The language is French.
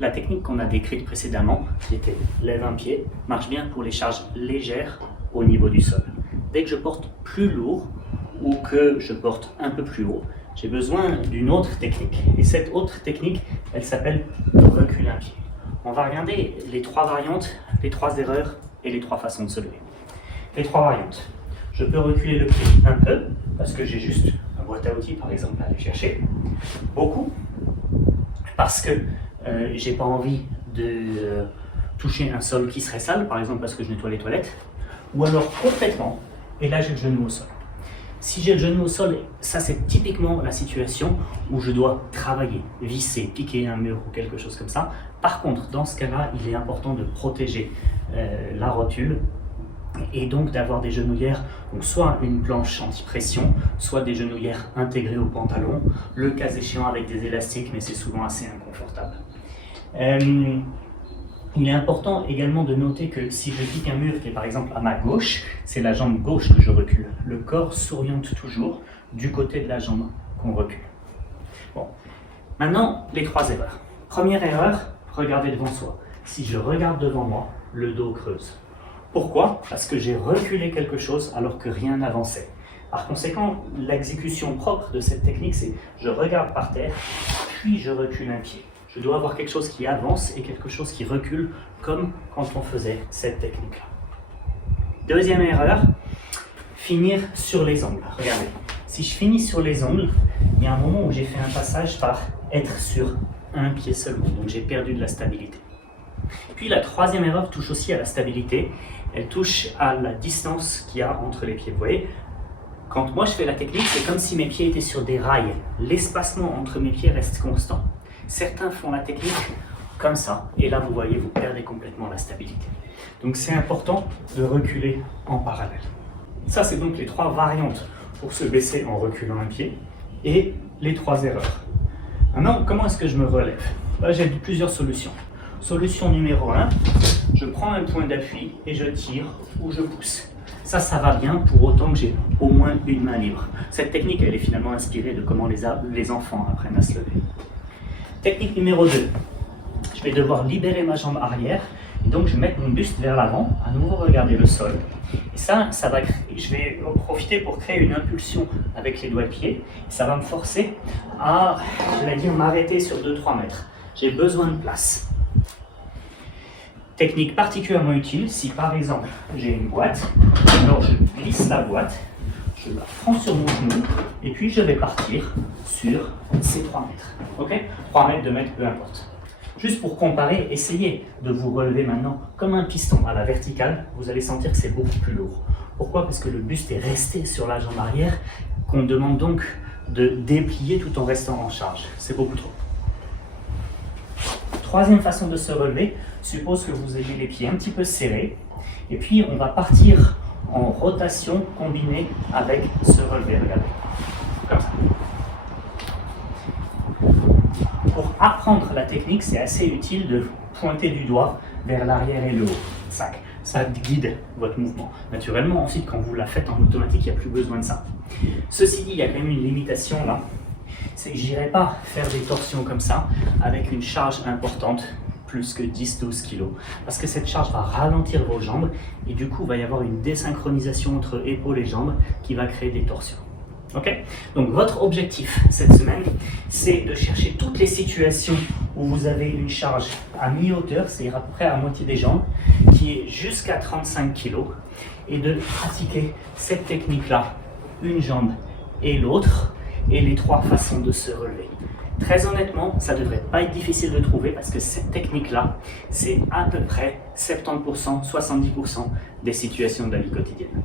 La technique qu'on a décrite précédemment, qui était lève un pied, marche bien pour les charges légères au niveau du sol. Dès que je porte plus lourd ou que je porte un peu plus haut, j'ai besoin d'une autre technique. Et cette autre technique, elle s'appelle recul un pied. On va regarder les trois variantes, les trois erreurs et les trois façons de se lever. Les trois variantes. Je peux reculer le pied un peu, parce que j'ai juste ma boîte à outils par exemple à aller chercher. Beaucoup, parce que j'ai pas envie de toucher un sol qui serait sale, par exemple parce que je nettoie les toilettes. Ou alors complètement, et là j'ai le genou au sol. Si j'ai le genou au sol, ça c'est typiquement la situation où je dois travailler, visser, piquer un mur ou quelque chose comme ça. Par contre, dans ce cas-là, il est important de protéger la rotule et donc d'avoir des genouillères, donc soit une planche anti-pression, soit des genouillères intégrées au pantalon, le cas échéant avec des élastiques, mais c'est souvent assez inconfortable. Il est important également de noter que si je pique un mur qui est par exemple à ma gauche, c'est la jambe gauche que je recule. Le corps s'oriente toujours du côté de la jambe qu'on recule. Bon. Maintenant, les trois erreurs. Première erreur, regarder devant soi. Si je regarde devant moi, le dos creuse. Pourquoi? Parce que j'ai reculé quelque chose alors que rien n'avançait. Par conséquent, l'exécution propre de cette technique, c'est je regarde par terre, puis je recule un pied. Je dois avoir quelque chose qui avance et quelque chose qui recule, comme quand on faisait cette technique-là. Deuxième erreur, finir sur les ongles. Regardez, si je finis sur les ongles, il y a un moment où j'ai fait un passage par être sur un pied seulement, donc j'ai perdu de la stabilité. Puis la troisième erreur touche aussi à la stabilité, elle touche à la distance qu'il y a entre les pieds. Vous voyez, quand moi je fais la technique, c'est comme si mes pieds étaient sur des rails. L'espacement entre mes pieds reste constant. Certains font la technique comme ça, et là vous voyez, vous perdez complètement la stabilité. Donc c'est important de reculer en parallèle. Ça c'est donc les trois variantes pour se baisser en reculant un pied, et les trois erreurs. Maintenant, comment est-ce que je me relève? Là j'ai plusieurs solutions. Solution numéro 1, je prends un point d'appui et je tire ou je pousse. Ça va bien pour autant que j'ai au moins une main libre. Cette technique, elle est finalement inspirée de comment les enfants apprennent à se lever. Technique numéro 2, je vais devoir libérer ma jambe arrière et donc je vais mettre mon buste vers l'avant, à nouveau regarder le sol. Et je vais en profiter pour créer une impulsion avec les doigts de pied. Et ça va me forcer à, m'arrêter sur 2-3 mètres. J'ai besoin de place. Technique particulièrement utile si par exemple j'ai une boîte, alors je glisse la boîte, je la prends sur mon genou et puis je vais partir sur ces 3 mètres. Ok? 3 mètres, 2 mètres, peu importe. Juste pour comparer, essayez de vous relever maintenant comme un piston à la verticale, vous allez sentir que c'est beaucoup plus lourd. Pourquoi? Parce que le buste est resté sur la jambe arrière, qu'on demande donc de déplier tout en restant en charge. C'est beaucoup trop. Troisième façon de se relever, suppose que vous ayez les pieds un petit peu serrés, et puis on va partir en rotation combinée avec se relever. Regardez, comme ça. Pour apprendre la technique, c'est assez utile de pointer du doigt vers l'arrière et le haut. Ça guide votre mouvement. Naturellement, ensuite, quand vous la faites en automatique, il n'y a plus besoin de ça. Ceci dit, il y a quand même une limitation là. C'est que je n'irai pas faire des torsions comme ça avec une charge importante, plus que 10-12 kg. Parce que cette charge va ralentir vos jambes et du coup, il va y avoir une désynchronisation entre épaules et jambes qui va créer des torsions. Okay? Donc votre objectif cette semaine, c'est de chercher toutes les situations où vous avez une charge à mi-hauteur, c'est-à-dire à peu près à moitié des jambes, qui est jusqu'à 35 kg, et de pratiquer cette technique-là, une jambe et l'autre, et les trois façons de se relever. Très honnêtement, ça ne devrait pas être difficile de trouver parce que cette technique-là, c'est à peu près 70%, 70% des situations de la vie quotidienne.